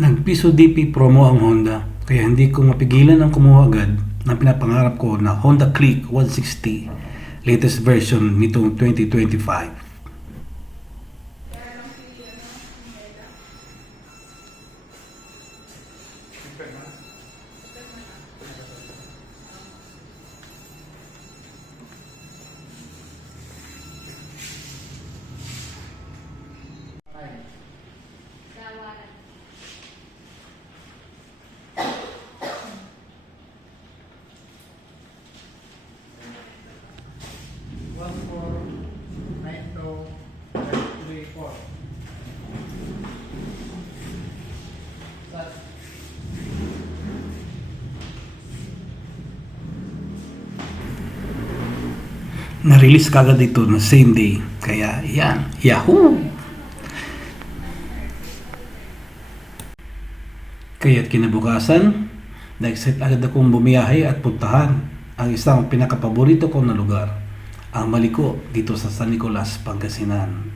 Nagpiso DP promo ang Honda, kaya hindi ko mapigilan ang kumuha agad ng pinapangarap ko na Honda Click 160 latest version nitong 2025. Na-release kagad ito na same day, kaya yan, yahoo! Kaya't kinabukasan, na-excite agad akong bumiyahe at puntahan ang isang pinakapaborito kong na lugar, ang Maliko dito sa San Nicolas, Pangasinan.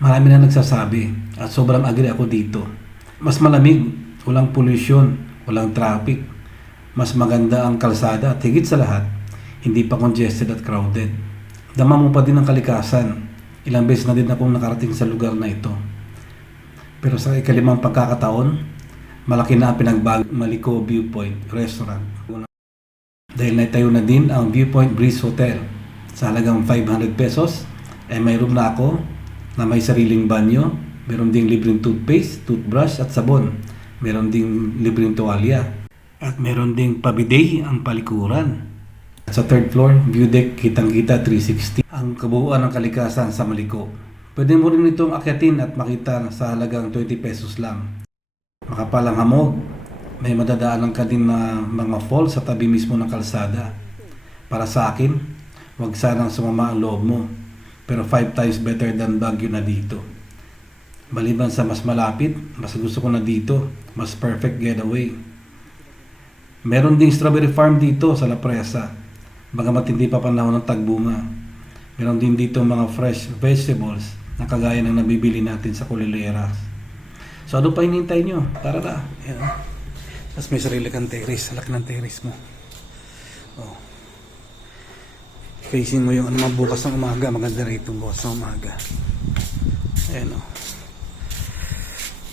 Marami na nagsasabi at sobrang agree ako dito. Mas malamig, walang pollution, walang traffic, mas maganda ang kalsada at higit sa lahat, hindi pa congested at crowded. Dama mo pa din ang kalikasan. Ilang beses na din akong nakarating sa lugar na ito. Pero sa ikalimang pagkakataon, malaki na ang pinagbago Maliko Viewpoint Restaurant. Dahil naitayo na din ang Viewpoint Breeze Hotel. Sa halagang 500 pesos, ay may room na ako na may sariling banyo, meron ding libreng toothpaste, toothbrush at sabon. Meron ding libreng tuwalya. At meron ding pabidet ang palikuran. Sa third floor, view deck, kitang-kita 360. Ang kabuuan ng kalikasan sa Maliko. Pwede mo rin itong akyatin at makita sa halagang 20 pesos lang. Makapalang hamog, may madadaanan ka din na mga falls sa tabi mismo ng kalsada. Para sa akin, wag sanang sumama ang loob mo. Pero 5 times better than Baguio na dito. Maliban sa mas malapit, mas gusto ko na dito. Mas perfect getaway. Meron ding strawberry farm dito sa La Presa. Bagamat hindi pa panahon ng tagbunga. Meron din dito mga fresh vegetables na kagaya ng nabibili natin sa kulilera. So ano pa hinihintay nyo? Tara na. Ayan. Tapos may sarili kang terrace. Laki ng terrace mo. Oh. Facing mo yung ano, bukas ng umaga. Maganda rito bukas ng umaga. Ayan o.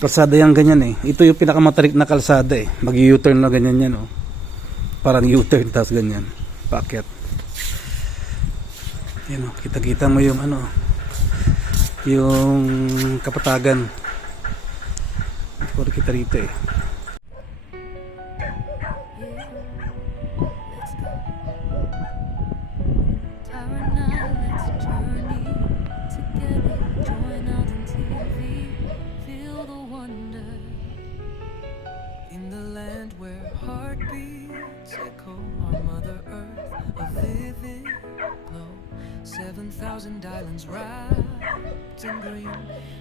Kalsada yan ganyan eh. Ito yung pinakamatarik na kalsada eh. Mag-U-turn na ganyan yan o. Parang U-turn tapos ganyan. Paakyat. Yan o, kita-kita mo yung ano, yung Kapatagan. Hindi ko kita rito eh. In the land where heartbeats echo on Mother Earth, a vivid glow. 7,000 islands wrapped in green,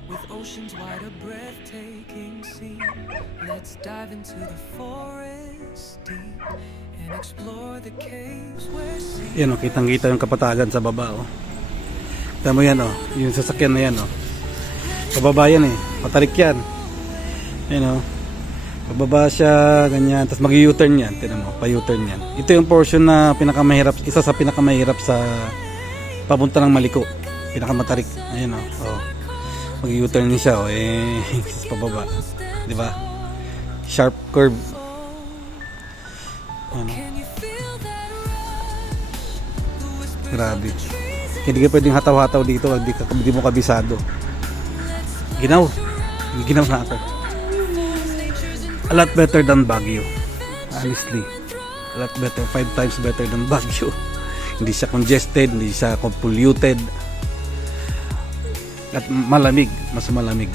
with oceans wide, a breathtaking scene. Let's dive into the forest deep and explore the caves where sea. Yan o, kitang-kita yung Kapatagan sa baba o. Kita mo yan o, yung sasakyan na yan o. Pababa yan eh, patarik yan. Yan o. Pababa siya, ganyan, tapos mag-U-turn yan. Tignan mo, pa-U-turn yan. Ito yung portion na pinakamahirap, isa sa pinakamahirap sa papunta ng Maliko. Pinakamatarik. Ayun o. Oh. Mag-U-turn din siya o. Eh, pababa. Diba? Sharp curve. Ano? Grabe. Hindi ka pwedeng hataw-hataw dito. Hindi mo kabisado. Ginaw. Ginaw na ako. A lot better than Baguio, honestly. A lot better, 5 times better than Baguio. Hindi siya congested, hindi siya polluted. At malamig, mas malamig,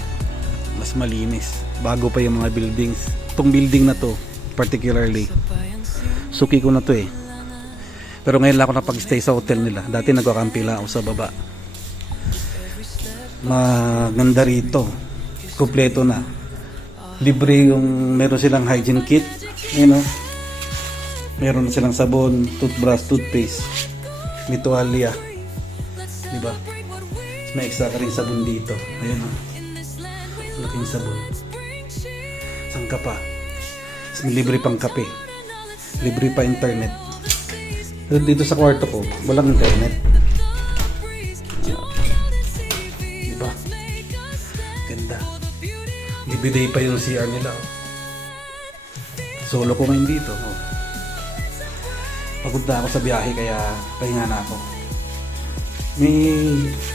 mas malinis. Bago pa yung mga buildings. Itong building na to, particularly, suki ko na to eh. Pero ngayon lang ako napag-stay sa hotel nila. Dati nagkakampila ako sa baba. Maganda rito. Kompleto na. Libre yung meron silang hygiene kit, you know. Meron silang sabon, toothbrush, toothpaste, may tuwalya, diba? May extra ka rin sabon dito. Ayan o, laking sabon. Saan ka pa? Mas may libre pang kape. Libre pa internet. Pero dito sa kwarto ko, walang internet. Diba? Ganda. Libiday pa yung CR nila. Solo ko ngayon dito. Pagod na ako sa biyahe kaya pahinga na ako. May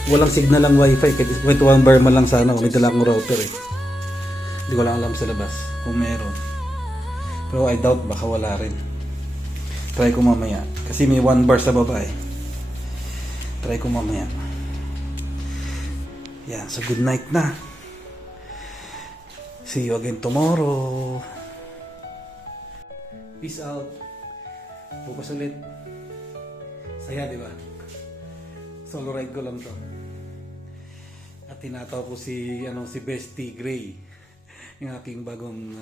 walang signal ang wifi. Kahit 21 bar man lang sana. May dala akong router eh. Hindi ko lang alam sa labas kung meron. Pero I doubt baka wala rin. Try ko mamaya. Kasi may 1 bar sa baba eh. Try ko mamaya. Yan. So good night na. See you again tomorrow. Peace out. Bukas ulit. Saya, di ba? Solo ride ko lang to. At tinataw ko si Bestie Gray. Yung aking bagong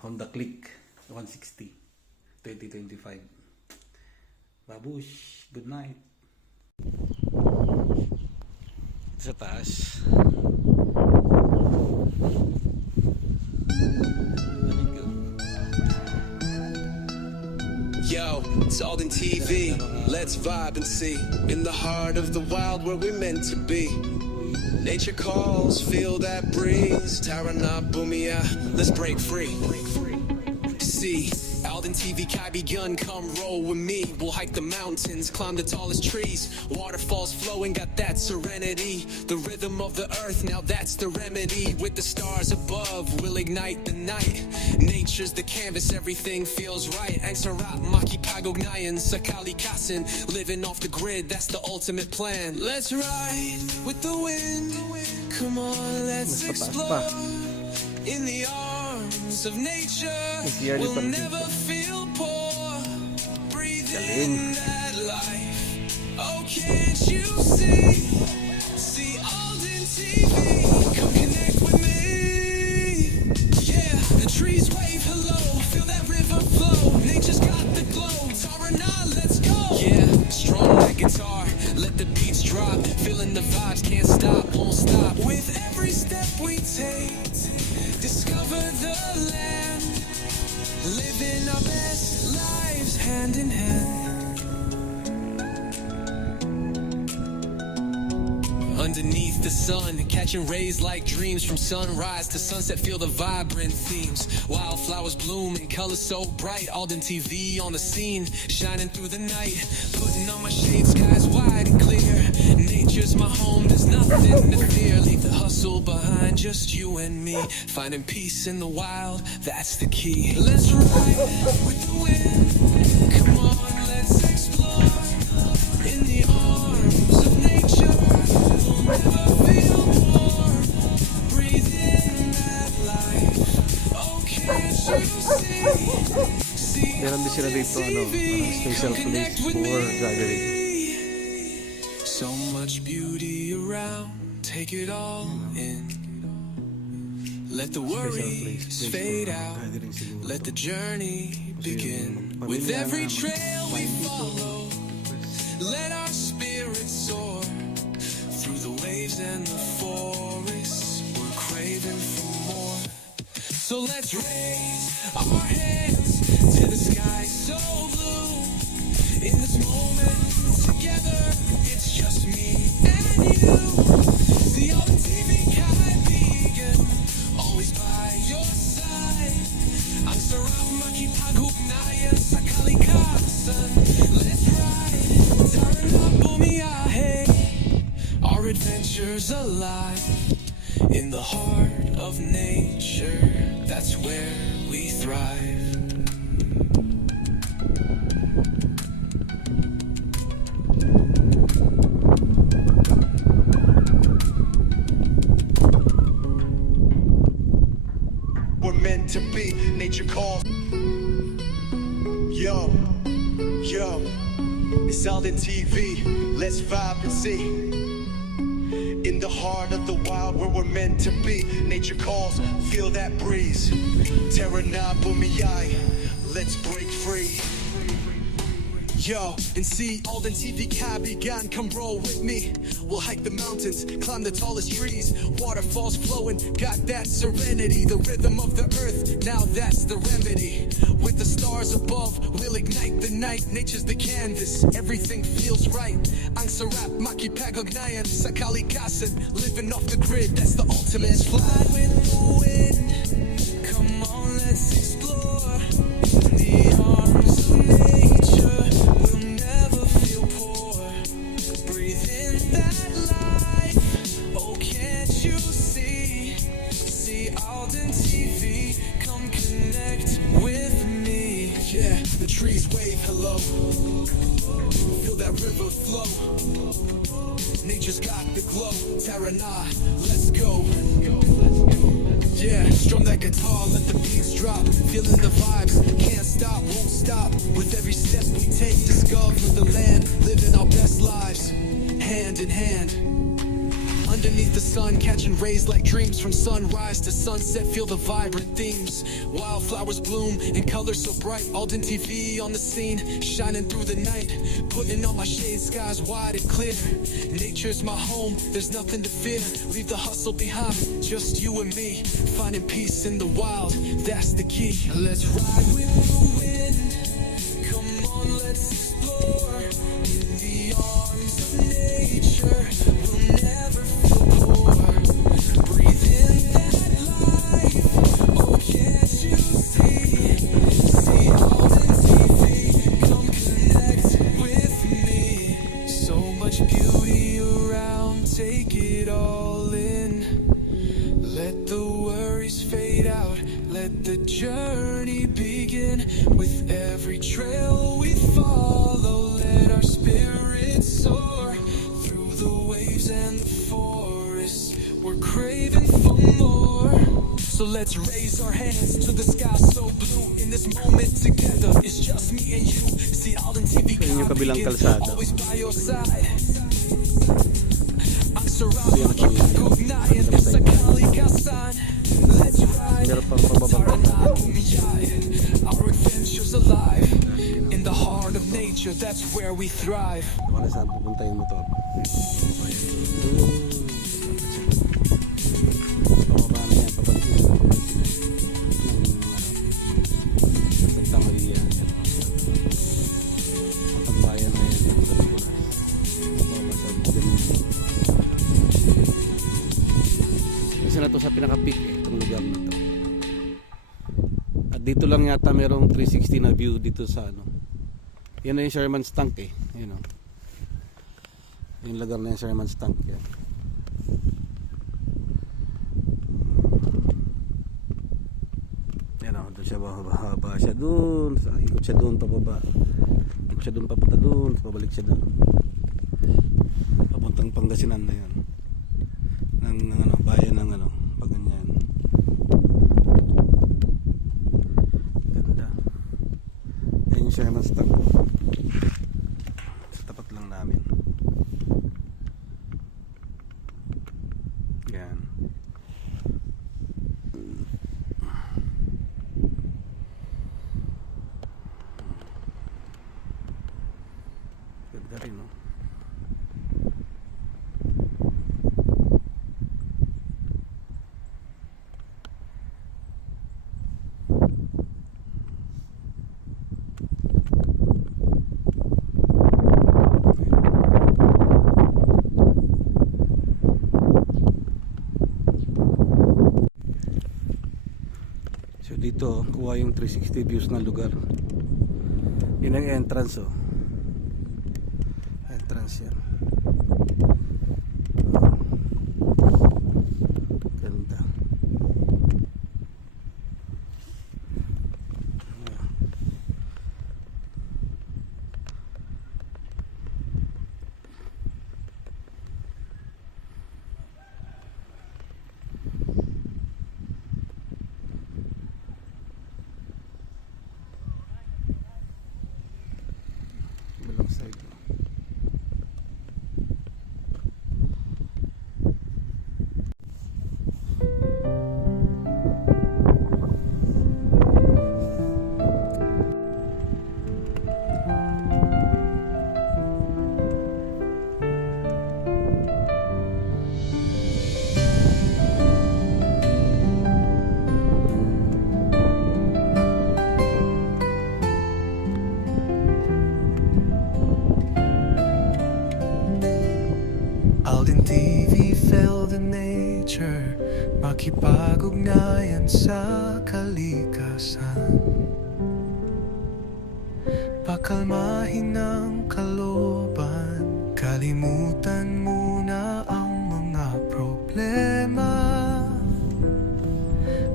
Honda Click 160 2025. Babush. Good night. Sa taas. Yo, it's Alden TV. Let's vibe and see. In the heart of the wild where we're meant to be. Nature calls, feel that breeze. Tarana Bumia, let's break free. See, Alden TV Kai begun, come roll with me. We'll hike the mountains, climb the tallest trees. Waterfalls flowing, got that serenity. The rhythm of the earth, now that's the remedy. With the stars above, we'll ignite the night. Nature's the canvas, everything feels right. Ang sarap, makipagugnayan sa kalikasan. Living off the grid, that's the ultimate plan. Let's ride with the wind. Come on, let's explore. In the arms of nature, we'll never feel poor. Breathe in that life. Oh, can't you see? See Alden TV. Come connect with me. Yeah, the trees wave hello. Feel that river flow. Nature's got the glow. Tarana, let's go. Yeah, strong like guitar. Let the beats drop. Feeling the vibes, can't stop, won't stop. With every step we take, discover the land, living our best lives hand in hand. Underneath the sun, catching rays like dreams. From sunrise to sunset, feel the vibrant themes. Wildflowers bloom in colors so bright. Alden TV on the scene, shining through the night. Putting on my shades, skies wide and clear. Nature's my home, there's nothing to fear. Leave the hustle behind, just you and me. Finding peace in the wild, that's the key. Let's ride with the wind. Come on, let's explore. In the arms of nature, we'll never feel more. Breathe in that life. Oh, can't you see? Meron din sila dito special place for gathering. So much beauty around, take it all in. Let the worries fade out, let the journey begin. With every trail we follow, let our spirits soar. Through the waves and the forests, we're craving for more. So let's raise our hands to the sky so blue. In this moment together, it's just me and you. The Alden TV Kai Vegan, always by your side. Ang sarap makipagugnayan sa kalikasan. Let's ride, Tarana Bumiyahe. Our adventures alive in the heart of nature. That's where we thrive. We're meant to be, nature calls. Yo, yo, it's Alden TV. Let's vibe and see. In the heart of the wild where we're meant to be. Nature calls, feel that breeze. Tarana Bumiyai, let's break free. Yo, and see Alden TV Kabigan, come roll with me. We'll hike the mountains, climb the tallest trees, waterfalls flowing, got that serenity, the rhythm of the earth, now that's the remedy. With the stars above, we'll ignite the night, nature's the canvas, everything feels right. Ang sarap makipag-ugnayan sa kalikasan, living off the grid, that's the ultimate. Let's fly with the wind, come on let's explore the arms of nature. We'll never feel poor. Breathe in that life. Oh, can't you see? See Alden TV. Come connect with me. Yeah, the trees wave hello. Feel that river flow. Nature's got the glow. Tarana, let's go. Yeah, strum that guitar, let the beats drop. Feeling the vibes, can't stop, won't stop. With every step we take, discover the land, living our best lives, hand in hand. Underneath the sun, catching rays like dreams. From sunrise to sunset, feel the vibrant themes. Wildflowers bloom in colors so bright. Alden TV on the scene, shining through the night. Putting on my shades, skies wide and clear. Nature's my home, there's nothing to fear. Leave the hustle behind, just you and me. Finding peace in the wild, that's the key. Let's ride with the wind. Come on, let's explore. In the arms of nature, we'll never feel poor. Breathe in that life. Oh, can't you see? See Alden TV. Come connect with me. So much beauty around, take it all in. Let the worries fade out, let the journey begin. With every trail we follow, let our spirits soar. Through the waves and the forests, we're craving for more. So let's raise our hands to the sky so blue. In this moment together, it's just me and you. See Alden TV Yun yung kabilang kalsada. always by your side. Ang sarap makipag-ugnayan sa kalikasan. Let's ride, Meron pang pababang Tarana, Bumiyay. Our adventure's alive. In the heart of nature, that's where we thrive. Kung ano saan pupunta yung motor. Pababa na yan, pabalik na yan. Santa Maria. Ang bayan na yan. Pababa sa Buganin. Kasi na to sa pinaka-peak itong lugar na to. At dito lang yata merong 360 na view dito sa ano. Yan na yung Sherman's Tank you know. Yung lugar na yung Sherman's Tank yan. Yan o, doon siya bahaba siya doon, ikot siya doon pababa, ikot siya doon papunta doon, pabalik siya doon papuntang Pangasinan na yan ng ano, bayan ng ano, Paganyan. Ganda yan yung Sherman's Tank sa tapat lang namin yan. Ganda rin, no? So dito, kuha yung 360 views na lugar. Yun ang entrance, oh. Entrance yan. Ganda. Bilang side. Makipag-ugnayan sa kalikasan, pakalmahin ang kalooban, kalimutan muna ang mga problema.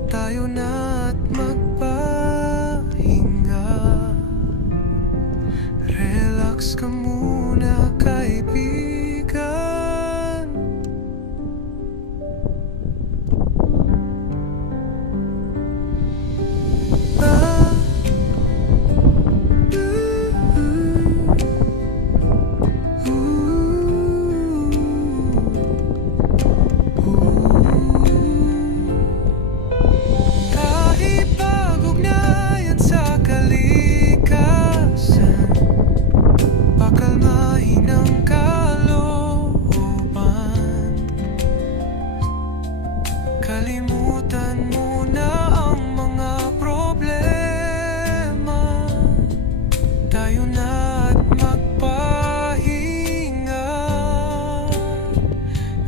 Tayo na at magpahinga, relax ka muna kaibigan. Ah, Kahipag-ugnayan sa kalikasan, pakalmahin ang kalooban, kalimutan muna ang mga problema. Tayo na at magpahinga,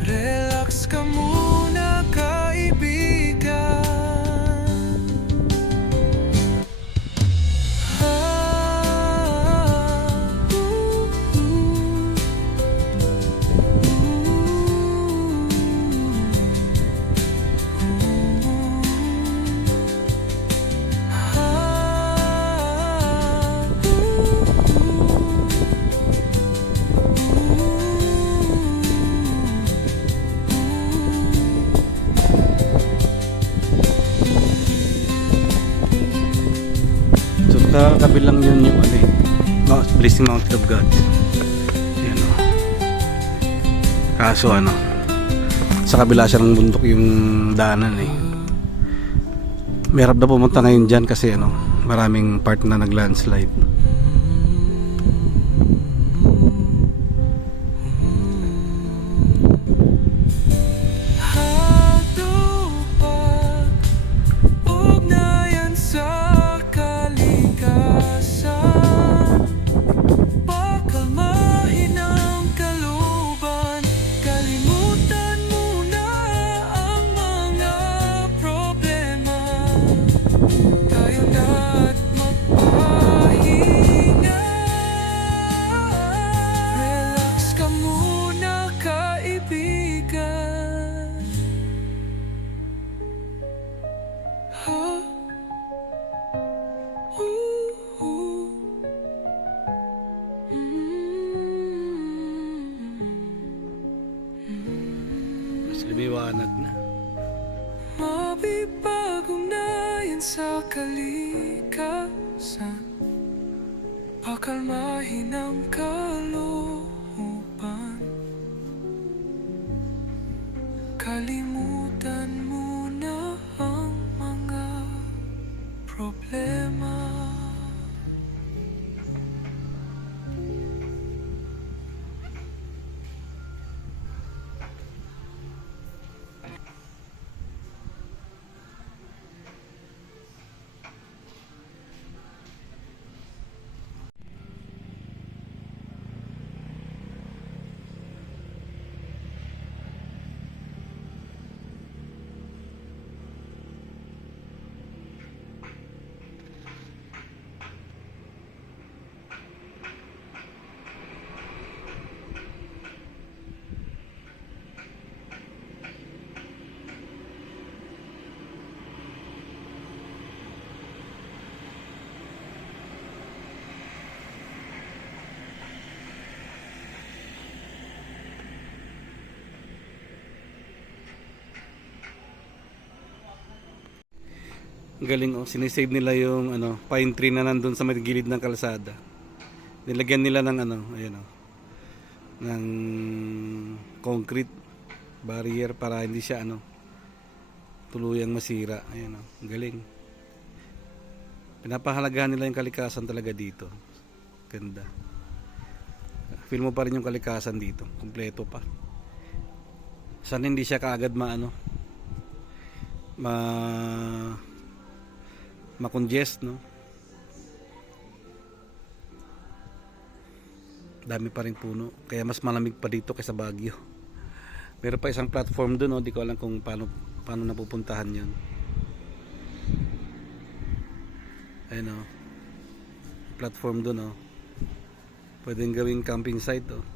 relax ka muna kaibigan. So sa kabilang yun yung ano eh, Blessing Mountain of God. Yan o. Kaso ano, sa kabila siya ng bundok yung daanan eh. Mahirap na pumunta ngayon dyan kasi ano, maraming part na nag-landslide. Ugnayan sa kalikasan, pakalmahin ang kalooban, kalimutan muna ang mga problema. Tayo na at magpahinga, relax ka muna kaibigan. Mas lumiwanag na. Mapipag-ugnayan sa kalikasan, pakalmahin ang kalooban, kalimutan muna ang mga problema. Ang galing oh, sinisave nila yung ano, pine tree na nandun sa may gilid ng kalsada. Nilagyan nila ng ano, ayan oh, ng concrete barrier para hindi siya ano, tuluyang masira. Ayan oh, ang galing. Pinapahalagahan nila yung kalikasan talaga dito. Ganda. Feel mo pa rin yung kalikasan dito, kumpleto pa. Sana hindi siya kaagad ma-congest, no? Dami pa rin puno, kaya mas malamig pa dito kaysa Baguio. Meron pa isang platform doon, no? Di ko alam kung paano paano napupuntahan yun. Ayun o, platform dun o, pwedeng gawing camping site o.